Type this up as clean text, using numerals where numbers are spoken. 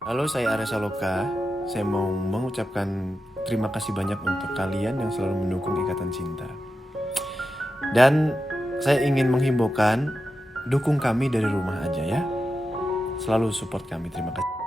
Halo, saya Arya Saloka. Saya mau mengucapkan terima kasih banyak untuk kalian yang selalu mendukung Ikatan Cinta. Dan saya ingin menghimbaukan, dukung kami dari rumah aja ya. Selalu support kami, terima kasih.